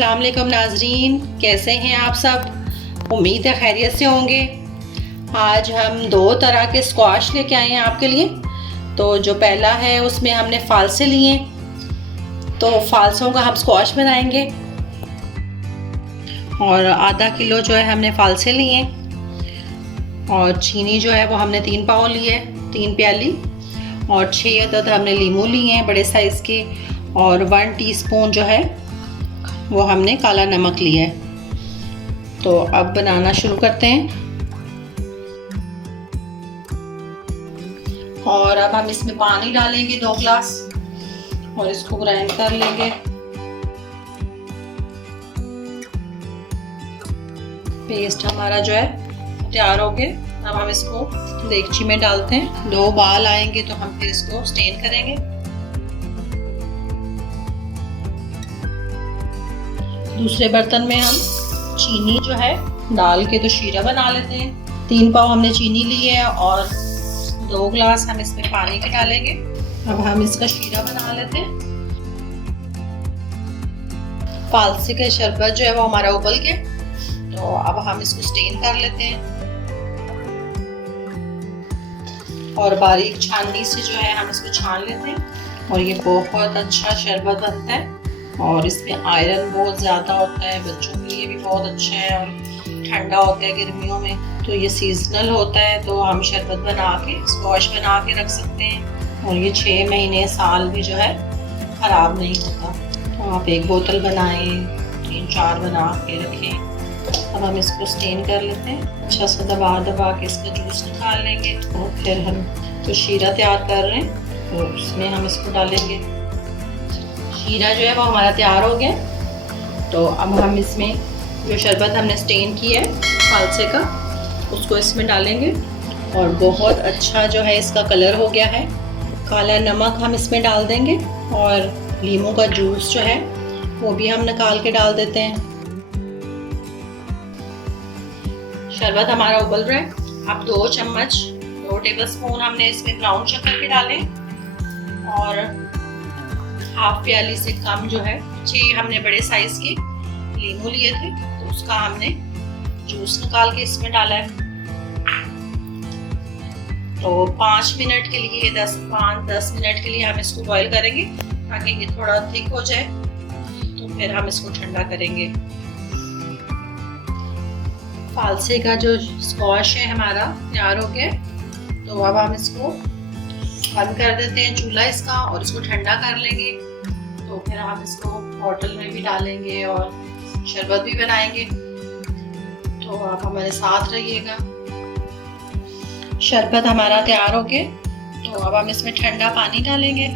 अस्सलाम वालेकुम नाजरीन, कैसे हैं आप सब। उम्मीद है खैरियत से होंगे। आज हम दो तरह के स्क्वाश लेके आए हैं आपके लिए। तो जो पहला है उसमें हमने फालसे लिए, तो फालसों का हम स्क्वाश बनाएंगे। और आधा किलो जो है हमने फालसे लिए, और चीनी जो है वो हमने 3 पाव ली है, 3 प्याली। और 6 अदद हमने लीमू लिए हैं बड़े साइज़ के। और 1 टीस्पून जो है वो हमने काला नमक लिया है। तो अब बनाना शुरू करते हैं। और अब हम इसमें पानी डालेंगे 2 ग्लास और इसको ग्राइंड कर लेंगे। पेस्ट हमारा जो है तैयार हो गया। अब हम इसको देगची में डालते हैं। 2 उबाल आएंगे तो हम फिर इसको स्टेन करेंगे। दूसरे बर्तन में हम चीनी जो है डाल के तो शीरा बना लेते हैं। 3 पाव हमने चीनी ली है और 2 ग्लास हम इसमें पानी के डालेंगे। अब हम इसका शीरा बना लेते हैं। फालसे का शरबत जो है वो हमारा उबल गया, तो अब हम इसको स्टेन कर लेते हैं। और बारीक छाननी से जो है हम इसको छान लेते हैं। और ये बहुत अच्छा शरबत बनता है और इसमें आयरन बहुत ज़्यादा होता है। बच्चों के लिए भी बहुत अच्छा है और ठंडा होता है गर्मियों में। तो ये सीजनल होता है, तो हम शरबत बना के स्क्वाश बना के रख सकते हैं। और ये 6 महीने साल भी जो है ख़राब नहीं होता। तो आप 1 बोतल बनाएं, 3-4 बना के रखें। अब हम इसको स्टेन कर लेते हैं। अच्छा सा दबा दबा के इसका जूस निकाल लेंगे। और फिर हम जो शीरा तैयार कर रहे हैं तो उसमें हम इसको डालेंगे। शीरा जो है वो हमारा तैयार हो गया। तो अब हम इसमें जो शरबत हमने स्टेन किया है फालसे का, उसको इसमें डालेंगे। और बहुत अच्छा जो है इसका कलर हो गया है। काला नमक हम इसमें डाल देंगे और लीमू का जूस जो है वो भी हम निकाल के डाल देते हैं। शरबत हमारा उबल रहा है। अब 2 चम्मच 2 टेबलस्पून हमने इसमें ब्राउन शक्कर के डाले और हाफ प्याली से कम जो है 6 हमने बड़े साइज के लीमू लिए थे, तो उसका हमने जूस निकाल के इसमें डाला है। तो 5 मिनट के लिए 10 मिनट के लिए हम इसको बॉईल करेंगे ताकि ये थोड़ा थिक हो जाए। तो फिर हम इसको ठंडा करेंगे। फालसे का जो स्क्वाश है हमारा तैयार हो गया। तो अब हम इसको बंद कर देते हैं चूल्हा इसका और इसको ठंडा कर लेंगे। तो फिर हम इसको बॉटल में भी डालेंगे और शरबत भी बनाएंगे। तो आप हमारे साथ रहिएगा। शरबत हमारा तैयार हो गया। तो अब हम इसमें ठंडा पानी डालेंगे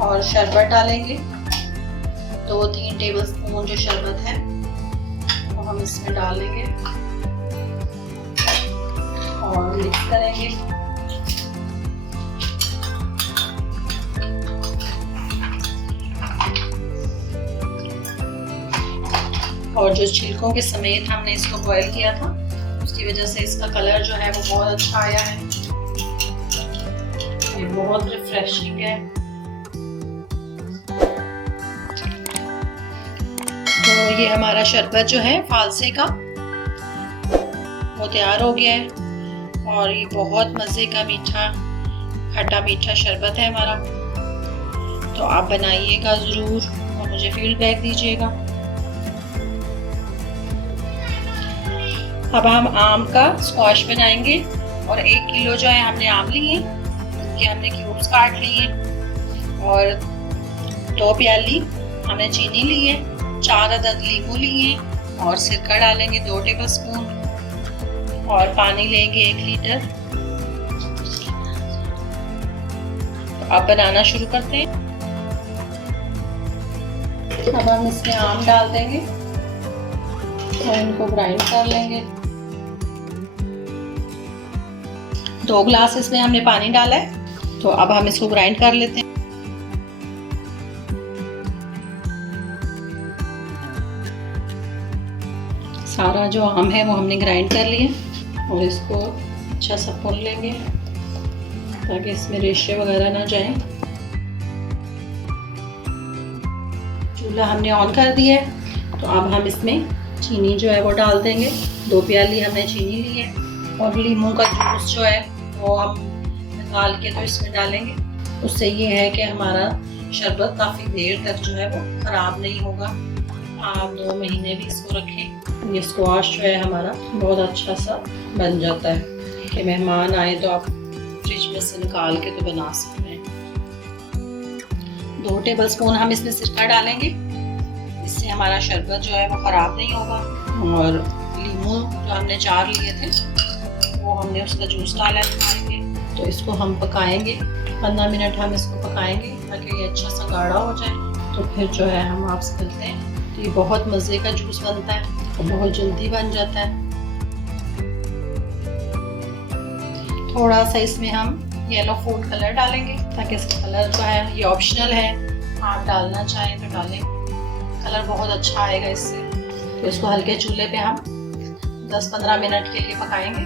और शरबत डालेंगे। 2-3 टेबलस्पून जो शरबत है वो हम इसमें डालेंगे और मिक्स करेंगे। और जो छिलकों के समेत हमने इसको बॉईल किया था, उसकी वजह से इसका कलर जो है वो बहुत अच्छा आया है। ये बहुत रिफ्रेशिंग है। तो ये हमारा शरबत जो है फालसे का वो तैयार हो गया है। और ये बहुत मज़े का मीठा खट्टा मीठा शरबत है हमारा। तो आप बनाइएगा ज़रूर और मुझे फीडबैक दीजिएगा। अब हम आम का स्क्वाश बनाएंगे। और 1 किलो जो है हमने आम लिए, उनके हमने क्यूब्स काट लिए। और 2 प्याली हमने चीनी ली है, 4 अदद लीमू लिए और सिरका डालेंगे 2 टेबलस्पून। और पानी लेंगे 1 लीटर। तो अब बनाना शुरू करते हैं। अब हम इसमें आम डाल देंगे और इनको ग्राइंड कर लेंगे। 2 ग्लास इसमें हमने पानी डाला है। तो अब हम इसको ग्राइंड कर लेते हैं। सारा जो आम है वो हमने ग्राइंड कर लिया और इसको अच्छा सा भून लेंगे ताकि इसमें रेशे वगैरह ना जाएं। चूल्हा हमने ऑन कर दिया है। तो अब हम इसमें चीनी जो है वो डाल देंगे। 2 प्याली हमने चीनी ली है और लीमू का जूस जो है वो हम निकाल के तो इसमें डालेंगे। उससे ये है कि हमारा शरबत काफ़ी देर तक जो है वो ख़राब नहीं होगा। आप 2 महीने भी इसको रखें। ये स्क्वाश जो है हमारा बहुत अच्छा सा बन जाता है कि मेहमान आए तो आप फ्रिज में से निकाल के तो बना सकते हैं। 2 टेबलस्पून हम इसमें सिरका डालेंगे, इससे हमारा शरबत जो है वो ख़राब नहीं होगा। और लीमू जो हमने 4 लिए थे वो हमने उसका जूस डाला है, तो इसको हम पकाएंगे। 15 मिनट हम इसको पकाएंगे ताकि ये अच्छा सा गाढ़ा हो जाए। तो फिर जो है हम आपसे मिलते हैं। तो ये बहुत मज़े का जूस बनता है और बहुत जल्दी बन जाता है। थोड़ा सा इसमें हम येलो फूड कलर डालेंगे ताकि इसका कलर जो है ये ऑप्शनल है, आप डालना चाहें तो डालें, कलर बहुत अच्छा आएगा इससे। तो इसको हल्के चूल्हे पे हम 10-15 मिनट के लिए पकाएंगे।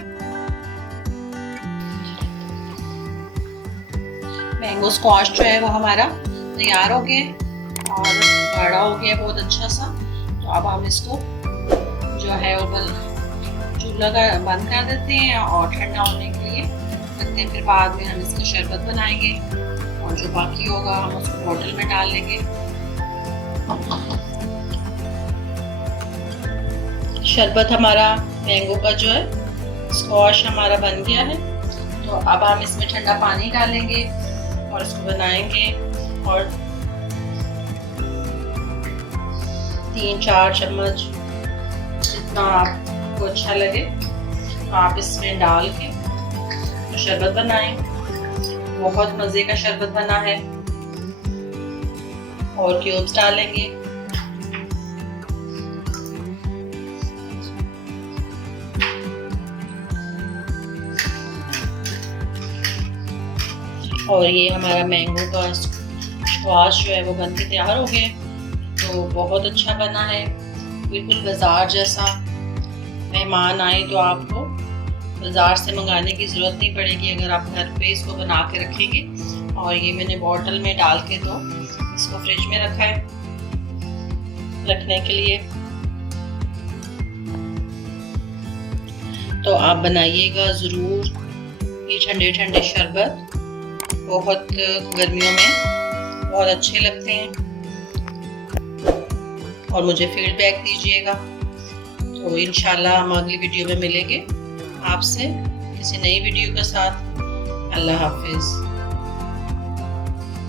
मैंगो स्क्वाश जो है वो हमारा तैयार हो गया और गाढ़ा हो गया बहुत अच्छा सा। तो अब हम इसको जो है वो चूल्हा का बंद कर देते हैं और ठंडा होने के लिए रखते हैं। फिर बाद में हम इसका शरबत बनाएंगे और जो बाकी होगा हम उसको बोतल में डाल लेंगे। शरबत हमारा मैंगो का जो है स्क्वाश हमारा बन गया है। तो अब हम इसमें ठंडा पानी डालेंगे और इसको बनाएंगे और 3-4 चम्मच जितना आपको अच्छा लगे तो आप इसमें डाल के तो शरबत बनाएं। बहुत मज़े का शरबत बना है। और क्यूब्स डालेंगे। और ये हमारा मैंगो का स्क्वाश जो है वो बन के तैयार हो गया। तो बहुत अच्छा बना है, बिल्कुल बाज़ार जैसा। मेहमान आए तो आपको बाज़ार से मंगाने की ज़रूरत नहीं पड़ेगी अगर आप घर पे इसको बना के रखेंगे। और ये मैंने बॉटल में डाल के तो इसको फ्रिज में रखा है रखने के लिए। तो आप बनाइएगा ज़रूर ये ठंडे ठंडे शरबत, बहुत गर्मियों में बहुत अच्छे लगते हैं। और मुझे फीडबैक दीजिएगा। तो इंशाल्लाह हम अगली वीडियो में मिलेंगे आपसे किसी नई वीडियो के साथ। अल्लाह हाफिज़।